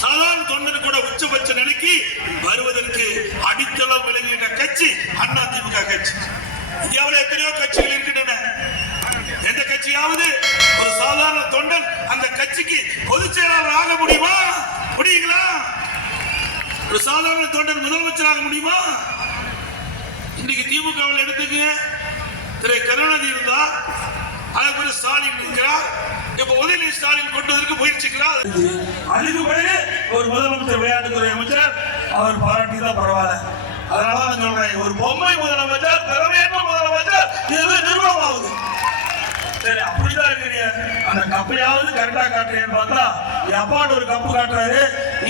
சாதாரண தொண்டர் கூட உச்சபட்ச நிலைக்கு வருவதற்கு அடித்தளம் விளங்குகின்ற கட்சி அண்ணா திமுக கட்சி. இந்தியாவில் எத்தனையோ கட்சிகள் இருக்கின்றன. எந்த கட்சியாவது ஒரு சாதாரண தொண்டன் அந்த கட்சிக்கு பொதுச் செயலாளர் ஆக முடியுமா? முடியுங்களா? ஒரு சாதாரண தொண்டன் முதலமைச்சராக முடியுமா? இன்னைக்கு திமுகவில் எடுத்துக்க திரு கருணாநிதி இருந்தா இப்ப உதயநிதி ஸ்டாலின் கொண்டு வந்ததற்கு முயற்சிக்கிறார் அதுக்கு பிறகு ஒரு முதலமைச்சர் விளையாட்டுத்துறை அமைச்சர் அவர் பாராட்டி தான் பரவாயில்ல. அதனால நான் சொல்றேன் ஒரு பொம்மை முதலமைச்சர் திறமையற்ற முதலமைச்சர் இது நிர்வாகம் ஆகுது சரி அப்படிதான் இருக்கிறீங்க. அந்த கப்பையாவது கரெக்டா காட்டுறேன்னு பார்த்தா என் அப்பாட்ட ஒரு கப்பு காட்டுறாரு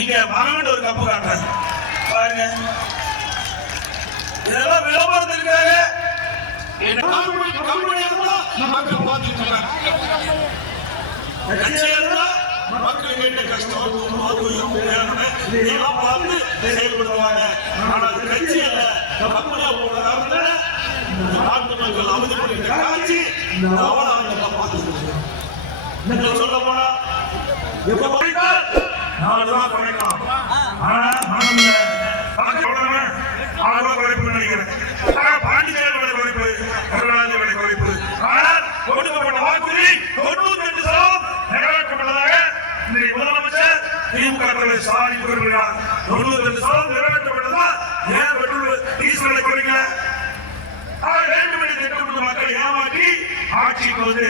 இங்க மகன் ஒரு கப்பு காட்டுறாரு. பாருங்க. இதெல்லாம் விளம்பரத்திற்காக கம்பெனி பார்த்துட்டு மக்கள் கேட்ட கஷ்டம் இதெல்லாம் பார்த்து செயல்படுவாங்க. ஆனா அது கட்சி அல்ல கம்பெனியா போன நாட்டு மக்கள் அவதிப்படுகிற காட்சி அவனாக பார்த்துட்டு சொல்ல போனா எப்ப குறைத்தால் நாலு தான் குறைக்கலாம் ஆனா மனம் இல்லை திமுக தலைவர் ஸ்டாலின் கூறுகிறார் தொண்ணூத்தி ரெண்டு சதவீதம் நிறைவேற்றப்பட்டதா? ஏன் பெட்ரோல் டீசல் விலை குறைக்கல ஆக வேண்டும் என்று திட்டமிட்டு மக்களை ஏமாற்றி ஆட்சிக்கு வந்து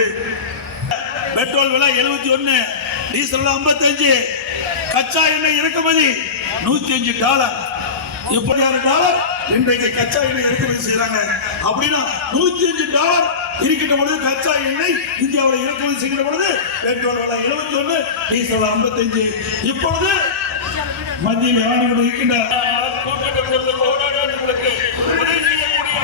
பெட்ரோல் விலை எழுபத்தி ஒன்னு டீசல் ஐம்பத்தஞ்சு கச்சா எண்ணெய் இறக்குமதி நூத்தி அஞ்சு டாலர். இப்படியான டாலர்? இன்றைக்கு கச்சா எண்ணெய் இறக்குமதி செய்யறாங்க அப்படின்னா நூத்தி அஞ்சு டாலர் இருக்கின்ற பொழுது கச்சா எண்ணெய் இந்தியாவில் இறக்குமதி செய்கிற பொழுது பெட்ரோல் விலை எழுபத்தி ஒன்னு டீசல் ஐம்பத்தஞ்சு. இப்பொழுது மத்தியில் ஆண்டு கொண்டு இருக்கின்ற போராட்டங்களுக்கு உதவி செய்யக்கூடிய